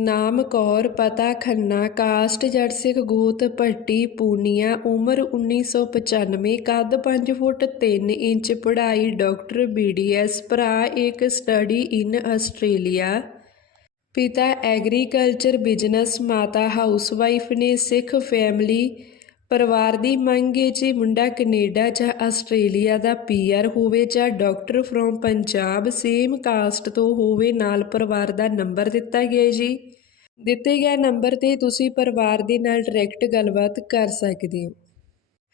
ਨਾਮ ਕੌਰ ਪਤਾ ਖੰਨਾ, ਕਾਸਟ ਜੜ ਸਿੱਖ ਗੋਤ ਭੱਟੀ ਪੂਨੀਆ, ਉਮਰ 1995 ਕੱਦ 5 ਫੁੱਟ 3 ਇੰਚ, ਪੜ੍ਹਾਈ ਡਾਕਟਰ ਬੀਡੀਐਸ ਭਰਾ ਇੱਕ ਸਟੱਡੀ ਇਨ ਆਸਟ੍ਰੇਲੀਆ। ਪਿਤਾ ਐਗਰੀਕਲਚਰ ਬਿਜ਼ਨਸ, ਮਾਤਾ ਹਾਊਸਵਾਈਫ ਨੇ ਸਿੱਖ ਫੈਮਿਲੀ ਪਰਿਵਾਰ ਦੀ ਮੰਗ ਹੈ ਜੀ ਮੁੰਡਾ ਕੈਨੇਡਾ ਜਾਂ ਆਸਟ੍ਰੇਲੀਆ ਦਾ ਪੀਆਰ ਹੋਵੇ ਜਾਂ doctor from Punjab, same caste ਤੋਂ ਹੋਵੇ, ਨਾਲ ਪਰਿਵਾਰ ਦਾ ਨੰਬਰ ਦਿੱਤਾ ਗਿਆ ਜੀ। ਦਿੱਤੇ ਗਏ ਨੰਬਰ ਤੇ ਤੁਸੀਂ ਪਰਿਵਾਰ ਦੇ ਨਾਲ ਡਾਇਰੈਕਟ ਗੱਲਬਾਤ ਕਰ ਸਕਦੇ ਹੋ।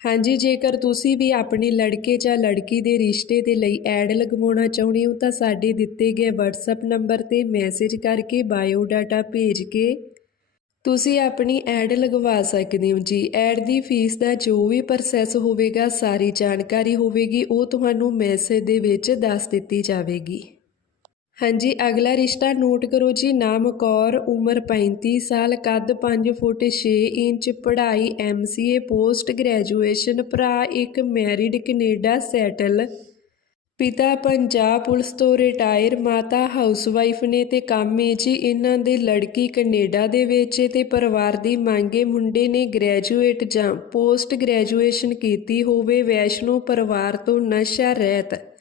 ਹਾਂਜੀ, ਜੇਕਰ ਤੁਸੀਂ ਵੀ ਆਪਣੇ ਲੜਕੇ ਜਾਂ ਲੜਕੀ ਦੇ ਰਿਸ਼ਤੇ ਦੇ ਲਈ ਐਡ ਲਗਵਾਉਣਾ ਚਾਹੁੰਦੇ ਹੋ, ਤਾਂ ਸਾਡੇ ਦਿੱਤੇ ਗਏ WhatsApp ਨੰਬਰ ਤੇ ਮੈਸੇਜ ਕਰਕੇ ਬਾਇਓ ਡਾਟਾ ਭੇਜ ਕੇ ਤੁਸੀਂ ਆਪਣੀ ਐਡ ਲਗਵਾ ਸਕਦੇ ਹੋ। ਜੀ, ਐਡ ਦੀ ਫੀਸ ਦਾ ਜੋ ਵੀ ਪ੍ਰੋਸੈਸ ਹੋਵੇਗਾ, ਸਾਰੀ ਜਾਣਕਾਰੀ ਹੋਵੇਗੀ, ਉਹ ਤੁਹਾਨੂੰ ਮੈਸੇਜ ਦੇ ਵਿੱਚ ਦੱਸ ਦਿੱਤੀ ਜਾਵੇਗੀ। ਹਾਂਜੀ, ਅਗਲਾ ਰਿਸ਼ਤਾ ਨੋਟ ਕਰੋ ਜੀ। ਨਾਮ ਕੌਰ, ਉਮਰ 35 ਸਾਲ, ਕੱਦ 5 ਫੁੱਟ 6 ਇੰਚ, ਪੜ੍ਹਾਈ ਐਮਸੀਏ ਪੋਸਟ ਗ੍ਰੈਜੂਏਸ਼ਨ ਭਰਾ, ਇੱਕ ਮੈਰਿਡ ਕੈਨੇਡਾ ਸੈਟਲ। ਪਿਤਾ ਪੰਜਾਬ ਪੁਲਿਸ ਤੋਂ ਰਿਟਾਇਰ, ਮਾਤਾ ਹਾਊਸਵਾਈਫ ਨੇ ਤੇ ਕੰਮ ਹੈ ਜੀ ਇਹਨਾਂ ਦੇ ਲੜਕੀ ਕੈਨੇਡਾ ਦੇ ਵਿੱਚ ਹੈ ਤੇ ਪਰਿਵਾਰ ਦੀ ਮੰਗੇ ਮੁੰਡੇ ਨੇ ਗ੍ਰੈਜੂਏਟ ਜਾਂ ਪੋਸਟ ਗ੍ਰੈਜੂਏਸ਼ਨ ਕੀਤੀ ਹੋਵੇ, ਵੈਸ਼ਨੋ ਪਰਿਵਾਰ ਤੋਂ ਨਸ਼ਾ ਰਹਿਤ।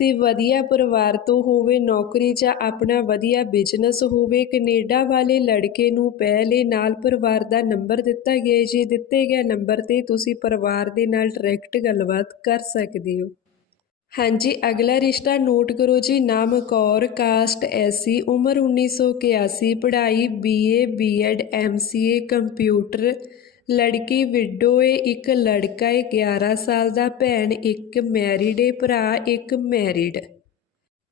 ਤੇ ਵਧੀਆ ਪਰਿਵਾਰ ਤੋਂ ਹੋਵੇ, ਨੌਕਰੀ ਜਾਂ ਆਪਣਾ ਵਧੀਆ ਬਿਜ਼ਨਸ ਹੋਵੇ, ਕੈਨੇਡਾ ਵਾਲੇ ਲੜਕੇ ਨੂੰ ਪਹਿਲੇ ਨਾਲ ਪਰਿਵਾਰ ਦਾ ਨੰਬਰ ਦਿੱਤਾ ਗਿਆ ਜੀ। ਦਿੱਤੇ ਗਏ ਨੰਬਰ ਤੇ ਤੁਸੀਂ ਪਰਿਵਾਰ ਦੇ ਨਾਲ ਡਾਇਰੈਕਟ ਗੱਲਬਾਤ ਕਰ ਸਕਦੇ ਹੋ। ਹਾਂਜੀ, ਅਗਲਾ ਰਿਸ਼ਤਾ ਨੋਟ ਕਰੋ ਜੀ। ਨਾਮ ਕੌਰ ਕਾਸਟ ਐਸੀ ਉਮਰ 1981 ਪੜ੍ਹਾਈ ਬੀਏ ਬੀਐਡ ਐਮਸੀਏ ਕੰਪਿਊਟਰ ਲੜਕੀ ਵਿਡੋ ਏ ਇੱਕ ਲੜਕਾ ਏ 11 ਸਾਲ ਦਾ ਭੈਣ, ਇੱਕ ਮੈਰਿਡ ਏ, ਭਰਾ, ਇੱਕ ਮੈਰਿਡ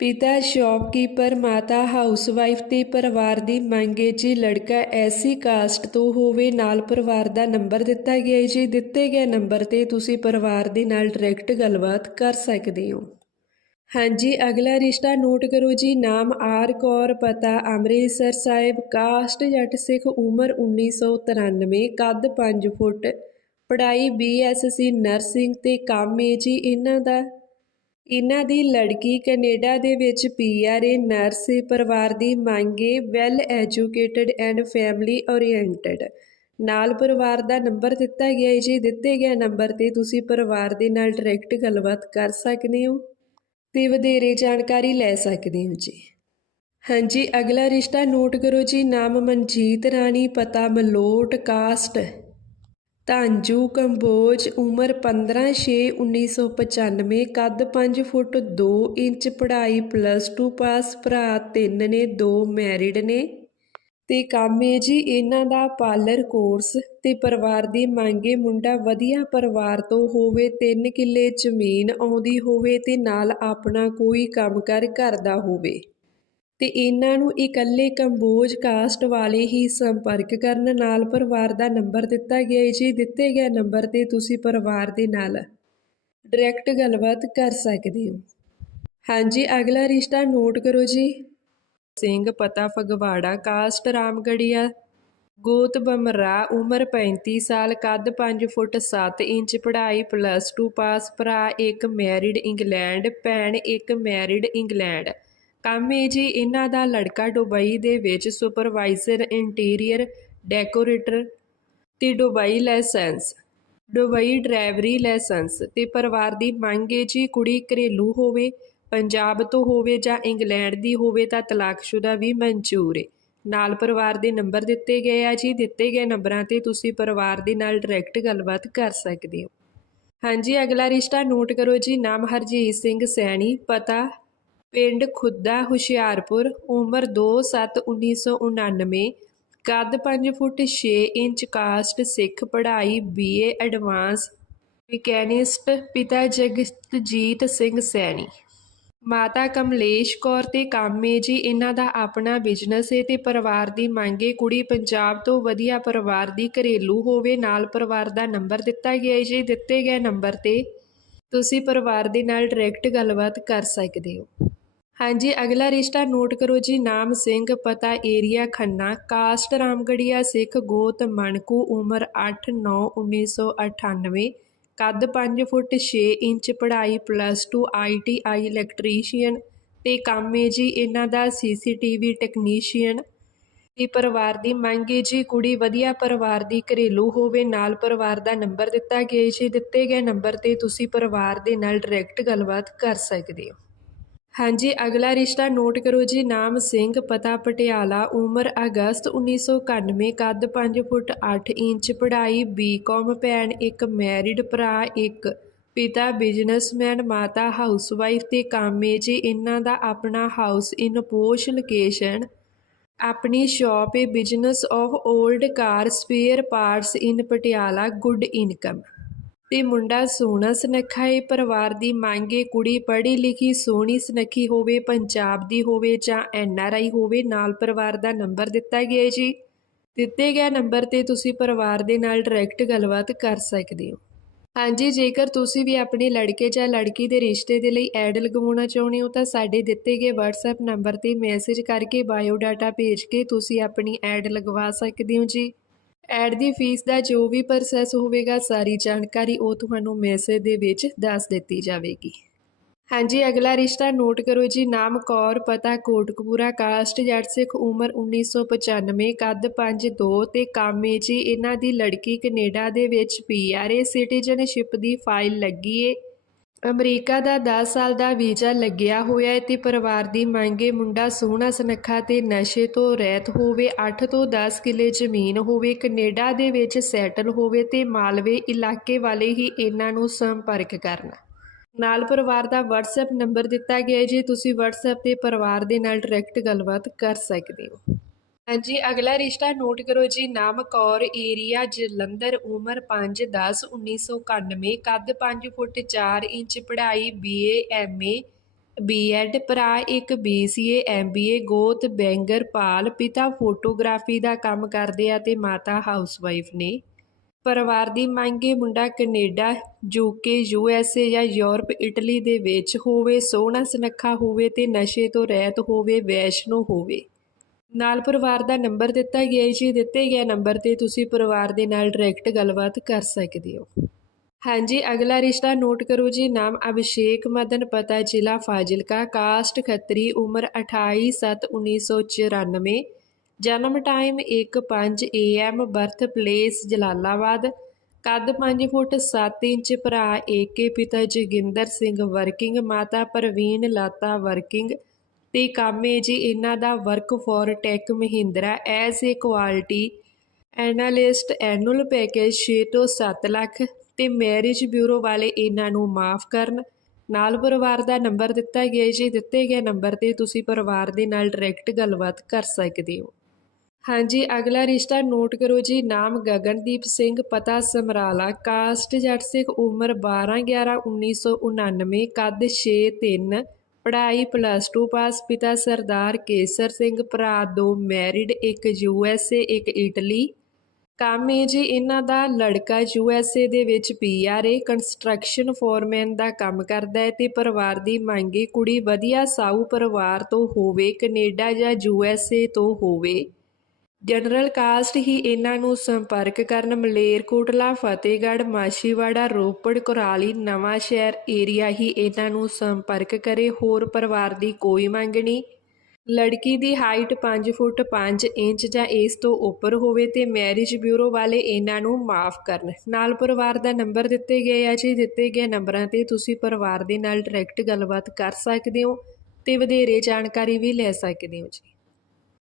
ਪਿਤਾ ਸ਼ੌਪਕੀਪਰ ਮਾਤਾ ਹਾਊਸਵਾਈਫ ਤੇ ਪਰਿਵਾਰ ਦੀ ਮੰਗ ਹੈ ਜੀ ਲੜਕਾ ਐਸੀ ਕਾਸਟ ਤੋਂ ਹੋਵੇ, ਨਾਲ ਪਰਿਵਾਰ ਦਾ ਨੰਬਰ ਦਿੱਤਾ ਗਿਆ ਹੈ ਜੀ ਦਿੱਤੇ ਗਏ ਨੰਬਰ ਤੇ ਤੁਸੀਂ ਪਰਿਵਾਰ ਦੇ ਨਾਲ ਡਾਇਰੈਕਟ ਗੱਲਬਾਤ ਕਰ ਸਕਦੇ ਹੋ। ਹਾਂਜੀ, ਅਗਲਾ ਰਿਸ਼ਤਾ ਨੋਟ ਕਰੋ ਜੀ। ਨਾਮ ਆਰ ਕੌਰ, ਪਤਾ ਅੰਮ੍ਰਿਤਸਰ ਸਾਹਿਬ, ਕਾਸਟ ਜੱਟ ਸਿੱਖ, ਉਮਰ 1993 ਕੱਦ 5 ਫੁੱਟ, ਪੜ੍ਹਾਈ ਬੀਐਸਸੀ ਨਰਸਿੰਗ ਤੇ ਕੰਮ ਹੈ ਜੀ। ਇਹਨਾਂ ਦਾ, ਇਹਨਾਂ ਦੀ ਲੜਕੀ ਕੈਨੇਡਾ ਦੇ ਵਿੱਚ ਪੀਆਰ ਏ, ਨਰਸ ਪਰਿਵਾਰ ਦੀ ਮੰਗੇ well educated and family oriented. ਨਾਲ ਪਰਿਵਾਰ ਦਾ ਨੰਬਰ ਦਿੱਤਾ ਗਿਆ ਹੈ ਜੀ। ਦਿੱਤੇ ਗਏ ਨੰਬਰ ਤੇ ਤੁਸੀਂ ਪਰਿਵਾਰ ਦੇ ਨਾਲ ਡਾਇਰੈਕਟ ਗੱਲਬਾਤ ਕਰ ਸਕਦੇ ਹੋ। ਤੇ ਵਧੇਰੇ ਜਾਣਕਾਰੀ ਲੈ ਸਕਦੇ ਹੋ ਜੀ। ਹਾਂਜੀ, ਅਗਲਾ ਰਿਸ਼ਤਾ ਨੋਟ ਕਰੋ ਜੀ। ਨਾਮ ਮਨਜੀਤ ਰਾਣੀ, ਪਤਾ ਮਲੋਟ, ਕਾਸਟ। ਤਾਂਜੂ ਕੰਬੋਜ, ਉਮਰ 15/6/1995 ਕੱਦ 5 ਫੁੱਟ 2 ਇੰਚ, ਪੜ੍ਹਾਈ ਪਲੱਸ 2 ਪਾਸ ਭਰਾ ਤਿੰਨ ਨੇ, ਦੋ ਮੈਰਿਡ ਨੇ। ਤੇ ਕੰਮ ਹੈ ਜੀ ਇਹਨਾਂ ਦਾ ਪਾਰਲਰ ਕੋਰਸ ਤੇ ਪਰਿਵਾਰ ਦੀ ਮੰਗੇ ਮੁੰਡਾ ਵਧੀਆ ਪਰਿਵਾਰ ਤੋਂ ਹੋਵੇ, ਤਿੰਨ ਕਿੱਲੇ ਜ਼ਮੀਨ ਆਉਂਦੀ ਹੋਵੇ ਤੇ ਨਾਲ ਆਪਣਾ ਕੋਈ ਕੰਮਕਾਰ ਕਰਦਾ ਹੋਵੇ। ਤੇ ਇਹਨਾਂ ਨੂੰ ਇਕੱਲੇ ਕੰਬੋਜ ਕਾਸਟ ਵਾਲੇ ਹੀ ਸੰਪਰਕ ਕਰਨ ਨਾਲ ਪਰਿਵਾਰ ਦਾ ਨੰਬਰ ਦਿੱਤਾ ਗਿਆ ਹੈ ਜੀ। ਦਿੱਤੇ ਗਏ ਨੰਬਰ ਤੇ ਤੁਸੀਂ ਪਰਿਵਾਰ ਦੇ ਨਾਲ ਡਾਇਰੈਕਟ ਗੱਲਬਾਤ ਕਰ ਸਕਦੇ ਹੋ। ਹਾਂਜੀ, ਅਗਲਾ ਰਿਸ਼ਤਾ ਨੋਟ ਕਰੋ ਜੀ। ਸਿੰਘ, ਪਤਾ ਫਗਵਾੜਾ ਕਾਸਟ ਰਾਮਗੜੀਆ। ਗੋਤ ਬਮਰਾ, ਉਮਰ 35 ਸਾਲ, ਕੱਦ 5 ਫੁੱਟ 7 ਇੰਚ, ਪੜ੍ਹਾਈ ਪਲੱਸ 2 ਪਾਸ ਭਰਾ, ਇੱਕ ਮੈਰਿਡ ਇੰਗਲੈਂਡ, ਭੈਣ ਇੱਕ ਮੈਰਿਡ ਇੰਗਲੈਂਡ। ਕੰਮ ਹੈ ਜੀ, ਇਹਨਾਂ ਦਾ ਲੜਕਾ ਦੁਬਈ ਦੇ ਵਿੱਚ ਸੁਪਰਵਾਈਜ਼ਰ ਇੰਟੀਰੀਅਰ ਡੈਕੋਰੇਟਰ ਤੇ ਦੁਬਈ ਲਾਇਸੈਂਸ ਦੁਬਈ ਡਰਾਈਵਰੀ ਲਾਇਸੈਂਸ ਤੇ ਪਰਿਵਾਰ ਦੀ ਮੰਗ ਹੈ ਜੀ, ਕੁੜੀ ਘਰੇਲੂ ਹੋਵੇ ਪੰਜਾਬ ਤੋਂ ਹੋਵੇ ਜਾਂ ਇੰਗਲੈਂਡ ਦੀ ਹੋਵੇ ਤਾਂ ਤਲਾਕਸ਼ੁਦਾ ਵੀ ਮਨਜ਼ੂਰ ਹੈ ਨਾਲ ਪਰਿਵਾਰ ਦੇ ਨੰਬਰ ਦਿੱਤੇ ਗਏ ਆ ਜੀ। ਦਿੱਤੇ ਗਏ ਨੰਬਰਾਂ ਤੇ ਤੁਸੀਂ ਪਰਿਵਾਰ ਦੇ ਨਾਲ ਡਾਇਰੈਕਟ ਗੱਲਬਾਤ ਕਰ ਸਕਦੇ ਹੋ। ਹਾਂਜੀ, ਅਗਲਾ ਰਿਸ਼ਤਾ ਨੋਟ ਕਰੋ ਜੀ। ਨਾਮ ਹਰਜੀਤ ਸਿੰਘ ਸੈਣੀ, ਪਤਾ ਪਿੰਡ ਖੁੱਦਾ, ਹੁਸ਼ਿਆਰਪੁਰ, ਉਮਰ 2/7/1999 ਕੱਦ 5 ਫੁੱਟ 6 ਇੰਚ, ਕਾਸਟ ਸਿੱਖ, ਪੜ੍ਹਾਈ ਬੀਏ ਐਡਵਾਂਸ ਮਕੈਨਿਸਟ ਪਿਤਾ ਜਗਤਜੀਤ ਸਿੰਘ ਸੈਣੀ। ਮਾਤਾ ਕਮਲੇਸ਼ ਕੌਰ ਤੇ ਕਾਮੇ ਜੀ, ਇਹਨਾਂ ਦਾ ਆਪਣਾ ਬਿਜ਼ਨਸ ਹੈ ਤੇ ਪਰਿਵਾਰ ਦੀ ਮੰਗੇ ਕੁੜੀ ਪੰਜਾਬ ਤੋਂ ਵਧੀਆ ਪਰਿਵਾਰ ਦੀ ਘਰੇਲੂ ਹੋਵੇ, ਨਾਲ ਪਰਿਵਾਰ ਦਾ ਨੰਬਰ ਦਿੱਤਾ ਗਿਆ ਹੈ ਜੀ, ਦਿੱਤੇ ਗਏ ਨੰਬਰ ਤੇ ਤੁਸੀਂ ਪਰਿਵਾਰ ਦੇ ਨਾਲ ਡਾਇਰੈਕਟ ਗੱਲਬਾਤ ਕਰ ਸਕਦੇ ਹੋ। ਹਾਂਜੀ, ਅਗਲਾ ਰਿਸ਼ਤਾ ਨੋਟ ਕਰੋ ਜੀ, ਨਾਮ ਸਿੰਘ, ਪਤਾ ਏਰੀਆ ਖੰਨਾ, ਕਾਸਟ ਰਾਮਗੜੀਆ, ਸਿੱਖ, ਗੋਤ, ਮਣਕੂ, ਉਮਰ 8 9 1998 ਕੱਦ 5 ਫੁੱਟ 6 ਇੰਚ ਪੜ੍ਹਾਈ ਪਲੱਸ 2 ਆਈਟੀਆਈ ਇਲੈਕਟ੍ਰੀਸ਼ੀਅਨ ਤੇ ਕੰਮ ਹੈ ਜੀ ਇਹਨਾਂ ਦਾ ਸੀਸੀਟੀਵੀ ਟੈਕਨੀਸ਼ੀਅਨ ਤੇ ਪਰਿਵਾਰ ਦੀ ਮੰਗ ਹੈ ਜੀ, ਕੁੜੀ ਵਧੀਆ ਪਰਿਵਾਰ ਦੀ ਘਰੇਲੂ ਹੋਵੇ, ਨਾਲ ਪਰਿਵਾਰ ਦਾ ਨੰਬਰ ਦਿੱਤਾ ਗਿਆ ਹੈ ਜੀ। ਦਿੱਤੇ ਗਏ ਨੰਬਰ ਤੇ ਤੁਸੀਂ ਪਰਿਵਾਰ ਦੇ ਨਾਲ ਡਾਇਰੈਕਟ ਗੱਲਬਾਤ ਕਰ ਸਕਦੇ ਹੋ। ਹਾਂਜੀ, ਅਗਲਾ ਰਿਸ਼ਤਾ ਨੋਟ ਕਰੋ ਜੀ। ਨਾਮ ਸਿੰਘ, ਪਤਾ ਪਟਿਆਲਾ, ਉਮਰ ਅਗਸਤ 1991 ਕੱਦ 5 ਫੁੱਟ 8 ਇੰਚ, ਪੜ੍ਹਾਈ ਬੀਕਾਮ ਭੈਣ ਇੱਕ ਮੈਰਿਡ ਭਰਾ ਇੱਕ, ਪਿਤਾ ਬਿਜ਼ਨਸਮੈਨ ਮਾਤਾ ਹਾਊਸਵਾਈਫ ਤੇ ਕੰਮ ਹੈ ਜੀ। ਇਹਨਾਂ ਦਾ ਆਪਣਾ ਹਾਊਸ ਇਨ ਪੋਸ਼ ਲੋਕੇਸ਼ਨ ਆਪਣੀ ਸ਼ਾਪ ਹੈ business of old car spare parts in Patiala good income ਤੇ ਮੁੰਡਾ ਸੋਹਣਾ ਸੁਨੱਖਾ ਏ, ਪਰਿਵਾਰ ਦੀ ਮੰਗ ਏ ਕੁੜੀ ਪੜ੍ਹੀ ਲਿਖੀ ਸੋਹਣੀ ਸੁਨੱਖੀ ਹੋਵੇ, ਪੰਜਾਬ ਦੀ ਹੋਵੇ ਜਾਂ ਐਨ ਆਰ ਆਈ ਹੋਵੇ, ਨਾਲ ਪਰਿਵਾਰ ਦਾ ਨੰਬਰ ਦਿੱਤਾ ਗਿਆ ਜੀ। ਦਿੱਤੇ ਗਿਆ ਨੰਬਰ ਤੇ ਤੁਸੀਂ ਪਰਿਵਾਰ ਦੇ ਨਾਲ ਡਾਇਰੈਕਟ ਗੱਲਬਾਤ ਕਰ ਸਕਦੇ ਹੋ। ਹਾਂਜੀ, ਜੇਕਰ ਤੁਸੀਂ ਵੀ ਆਪਣੇ ਲੜਕੇ ਜਾਂ ਲੜਕੀ ਦੇ ਰਿਸ਼ਤੇ ਦੇ ਲਈ ਐਡ ਲਗਵਾਉਣਾ ਚਾਹੁੰਦੇ ਹੋ, ਤਾਂ ਸਾਡੇ ਦਿੱਤੇ ਗਏ WhatsApp ਨੰਬਰ ਤੇ ਮੈਸੇਜ ਕਰਕੇ ਬਾਇਓ ਡਾਟਾ ਭੇਜ ਕੇ ਤੁਸੀਂ ਆਪਣੀ ਐਡ ਲਗਵਾ ਸਕਦੇ ਹੋ ਜੀ। ਐਡ ਦੀ ਫੀਸ ਦਾ ਜੋ ਵੀ ਪ੍ਰੋਸੈਸ ਹੋਵੇਗਾ, ਸਾਰੀ ਜਾਣਕਾਰੀ ਉਹ ਤੁਹਾਨੂੰ ਮੈਸੇਜ ਦੇ ਵਿੱਚ ਦੱਸ ਦਿੱਤੀ ਜਾਵੇਗੀ। ਹਾਂਜੀ, ਅਗਲਾ ਰਿਸ਼ਤਾ ਨੋਟ ਕਰੋ ਜੀ। ਨਾਮ ਕੌਰ, ਪਤਾ ਕੋਟਕਪੂਰਾ ਕਾਸਟ ਜੱਟ ਸਿੱਖ, ਉਮਰ 1995 ਕੱਦ 5'2 ਤੇ ਕੰਮ ਹੈ ਜੀ। ਇਹਨਾਂ ਦੀ ਲੜਕੀ ਕੈਨੇਡਾ ਦੇ ਵਿੱਚ ਪੀਆਰਏ ਸਿਟੀਜ਼ਨਸ਼ਿਪ ਦੀ ਫਾਈਲ ਲੱਗੀ ਏ। ਅਮਰੀਕਾ ਦਾ 10 ਸਾਲ ਦਾ ਵੀਜ਼ਾ ਲੱਗਿਆ ਹੋਇਆ ਹੈ ਤੇ ਪਰਿਵਾਰ ਦੀ ਮੰਗੇ ਮੁੰਡਾ ਸੋਹਣਾ, ਸੁਨੱਖਾ ਤੇ ਨਸ਼ੇ ਤੋਂ ਰਹਿਤ ਹੋਵੇ 8 ਤੋਂ 10 ਕਿੱਲੇ ਜ਼ਮੀਨ ਹੋਵੇ, ਕੈਨੇਡਾ ਦੇ ਵਿੱਚ ਸੈਟਲ ਹੋਵੇ ਤੇ ਮਾਲਵੇ ਇਲਾਕੇ ਵਾਲੇ ਹੀ ਇਹਨਾਂ ਨੂੰ ਸੰਪਰਕ ਕਰਨ। ਨਾਲ ਪਰਿਵਾਰ ਦਾ WhatsApp ਨੰਬਰ ਦਿੱਤਾ ਗਿਆ ਹੈ। ਜੀ ਤੁਸੀਂ WhatsApp ਤੇ ਪਰਿਵਾਰ ਦੇ ਨਾਲ ਡਾਇਰੈਕਟ ਗੱਲਬਾਤ ਕਰ ਸਕਦੇ ਹੋ। ਹਾਂਜੀ, ਅਗਲਾ ਰਿਸ਼ਤਾ ਨੋਟ ਕਰੋ ਜੀ। ਨਾਮ ਕੌਰ ਏਰੀਆ, ਜਲੰਧਰ, ਉਮਰ 5 10 1991 ਕੱਦ 5 ਫੁੱਟ 4 ਇੰਚ, ਪੜ੍ਹਾਈ BA MA ਬੀਐਡ ਭਰਾ ਇੱਕ BCA MBA ਗੋਤ, ਬੈਂਗਰ, ਪਾਲ, ਪਿਤਾ ਫੋਟੋਗ੍ਰਾਫੀ ਦਾ ਕੰਮ ਕਰਦੇ ਆ ਤੇ ਮਾਤਾ ਹਾਊਸਵਾਈਫ ਨੇ। ਪਰਿਵਾਰ ਦੀ ਮੰਗੇ ਮੁੰਡਾ ਕੈਨੇਡਾ ਯੂਕੇ ਯੂਐਸਏ ਜਾਂ ਯੂਰਪ, ਇਟਲੀ ਦੇ ਵਿੱਚ ਹੋਵੇ, ਸੋਹਣਾ ਸੁਨੱਖਾ ਹੋਵੇ ਤੇ ਨਸ਼ੇ ਤੋਂ ਰਹਿਤ ਹੋਵੇ, ਵੈਸ਼ਨੋ ਹੋਵੇ। ਨਾਲ ਪਰਿਵਾਰ ਦਾ ਨੰਬਰ ਦਿੱਤਾ ਗਿਆ ਹੈ ਜੀ, ਦਿੱਤੇ ਗਏ ਨੰਬਰ ਤੇ ਤੁਸੀਂ ਪਰਿਵਾਰ ਦੇ ਨਾਲ ਡਾਇਰੈਕਟ ਗੱਲਬਾਤ ਕਰ ਸਕਦੇ ਹੋ। ਹਾਂਜੀ, ਅਗਲਾ ਰਿਸ਼ਤਾ ਨੋਟ ਕਰੋ ਜੀ, ਨਾਮ ਅਭਿਸ਼ੇਕ ਮਦਨ ਪਤਾ ਜ਼ਿਲ੍ਹਾ ਫਾਜ਼ਿਲਕਾ, ਕਾਸਟ ਖੱਤਰੀ, ਉਮਰ 28/7/1994 ਜਨਮ time 1:05 AM birth place Jalalabad, ਕੱਦ 5 ਫੁੱਟ 7 ਇੰਚ, ਭਰਾ ਏਕੇ ਪਿਤਾ ਜੋਗਿੰਦਰ ਸਿੰਘ ਵਰਕਿੰਗ ਮਾਤਾ ਪ੍ਰਵੀਨ, ਲਾਤਾ ਵਰਕਿੰਗ ਤੇ ਕੰਮ ਹੈ ਜੀ ਇਹਨਾਂ ਦਾ work for Tech Mahindra as a quality analyst annual package 6 ਤੋਂ 7 ਲੱਖ ਤੇ ਮੈਰਿਜ ਬਿਊਰੋ ਵਾਲੇ ਇਹਨਾਂ ਨੂੰ ਮਾਫ ਕਰਨ। ਨਾਲ ਪਰਿਵਾਰ ਦਾ ਨੰਬਰ ਦਿੱਤਾ ਗਿਆ ਜੀ। ਦਿੱਤੇ ਗਏ ਨੰਬਰ ਤੇ ਤੁਸੀਂ ਪਰਿਵਾਰ ਦੇ ਨਾਲ ਡਾਇਰੈਕਟ ਗੱਲਬਾਤ ਕਰ ਸਕਦੇ ਹੋ। ਹਾਂਜੀ, ਅਗਲਾ ਰਿਸ਼ਤਾ ਨੋਟ ਕਰੋ ਜੀ। ਨਾਮ ਗਗਨਦੀਪ ਸਿੰਘ, ਪਤਾ ਸਮਰਾਲਾ ਕਾਸਟ ਜੱਟ ਸਿੱਖ, ਉਮਰ 12 11 1999 ਕੱਦ 6 3 ਪੜ੍ਹਾਈ ਪਲੱਸ 2 ਪਾਸ ਪਿਤਾ ਸਰਦਾਰ ਕੇਸਰ ਸਿੰਘ, ਭਰਾ ਦੋ ਮੈਰਿਡ ਇੱਕ ਯੂ ਐੱਸ ਏ ਇੱਕ ਇਟਲੀ ਕੰਮ ਹੈ ਜੀ ਇਹਨਾਂ ਦਾ ਲੜਕਾ ਯੂ ਐੱਸ ਏ ਦੇ ਵਿੱਚ ਪੀ ਆਰ ਏ ਕੰਸਟਰਕਸ਼ਨ ਫੋਰਮੈਨ ਦਾ ਕੰਮ ਕਰਦਾ ਹੈ ਤੇ ਪਰਿਵਾਰ ਦੀ ਮੰਗ ਮੰਗੇ ਕੁੜੀ ਵਧੀਆ ਸਾਊ ਪਰਿਵਾਰ ਤੋਂ ਹੋਵੇ, ਕੈਨੇਡਾ ਜਾਂ ਯੂ ਐੱਸ ਏ ਤੋਂ ਹੋਵੇ। ਜਨਰਲ ਕਾਸਟ ਹੀ ਇਹਨਾਂ ਨੂੰ ਸੰਪਰਕ ਕਰਨ ਮਲੇਰਕੋਟਲਾ ਫਤਿਹਗੜ੍ਹ, ਮਾਛੀਵਾੜਾ, ਰੋਪੜ, ਕੁਰਾਲੀ, ਨਵਾਂ ਸ਼ਹਿਰ ਏਰੀਆ ਹੀ ਇਹਨਾਂ ਨੂੰ ਸੰਪਰਕ ਕਰੇ। ਹੋਰ ਪਰਿਵਾਰ ਦੀ ਕੋਈ ਮੰਗ ਨਹੀਂ। ਲੜਕੀ ਦੀ ਹਾਈਟ 5 ਫੁੱਟ 5 ਇੰਚ ਜਾਂ ਇਸ ਤੋਂ ਉੱਪਰ ਹੋਵੇ ਤੇ ਮੈਰਿਜ ਬਿਊਰੋ ਵਾਲੇ ਇਹਨਾਂ ਨੂੰ ਮਾਫ ਕਰਨ। ਨਾਲ ਪਰਿਵਾਰ ਦਾ ਨੰਬਰ ਦਿੱਤੇ ਗਏ ਆ ਜੀ। ਦਿੱਤੇ ਗਏ ਨੰਬਰਾਂ ਤੇ ਤੁਸੀਂ ਪਰਿਵਾਰ ਦੇ ਨਾਲ ਡਾਇਰੈਕਟ ਗੱਲਬਾਤ ਕਰ ਸਕਦੇ ਹੋ ਤੇ ਵਧੇਰੇ ਜਾਣਕਾਰੀ ਵੀ ਲੈ ਸਕਦੇ ਹੋ ਜੀ।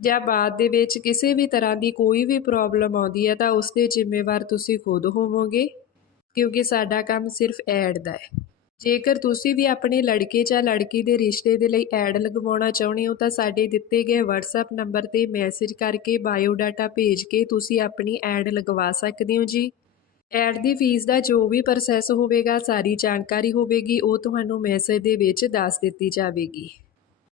ਜਾਂ ਬਾਅਦ ਦੇ ਵਿੱਚ ਕਿਸੇ ਵੀ ਤਰ੍ਹਾਂ ਦੀ ਕੋਈ ਵੀ ਪ੍ਰੋਬਲਮ ਆਉਂਦੀ ਹੈ ਤਾਂ ਉਸ ਦੇ ਜ਼ਿੰਮੇਵਾਰ ਤੁਸੀਂ ਖੁਦ ਹੋਵੋਗੇ, ਕਿਉਂਕਿ ਸਾਡਾ ਕੰਮ ਸਿਰਫ ਐਡ ਦਾ ਹੈ। ਜੇਕਰ ਤੁਸੀਂ ਵੀ ਆਪਣੇ ਲੜਕੇ ਜਾਂ ਲੜਕੀ ਦੇ ਰਿਸ਼ਤੇ ਦੇ ਲਈ ਐਡ ਲਗਵਾਉਣਾ ਚਾਹੁੰਦੇ ਹੋ ਤਾਂ ਸਾਡੇ ਦਿੱਤੇ ਗਏ WhatsApp ਨੰਬਰ ਤੇ ਮੈਸੇਜ ਕਰਕੇ ਬਾਇਓ ਡਾਟਾ ਭੇਜ ਕੇ ਤੁਸੀਂ ਆਪਣੀ ਐਡ ਲਗਵਾ ਸਕਦੇ ਹੋ ਜੀ। ਐਡ ਦੀ ਫੀਸ ਦਾ ਜੋ ਵੀ ਪ੍ਰੋਸੈਸ ਹੋਵੇਗਾ, ਸਾਰੀ ਜਾਣਕਾਰੀ ਹੋਵੇਗੀ, ਉਹ ਤੁਹਾਨੂੰ ਮੈਸੇਜ ਦੇ ਵਿੱਚ ਦੱਸ ਦਿੱਤੀ ਜਾਵੇਗੀ।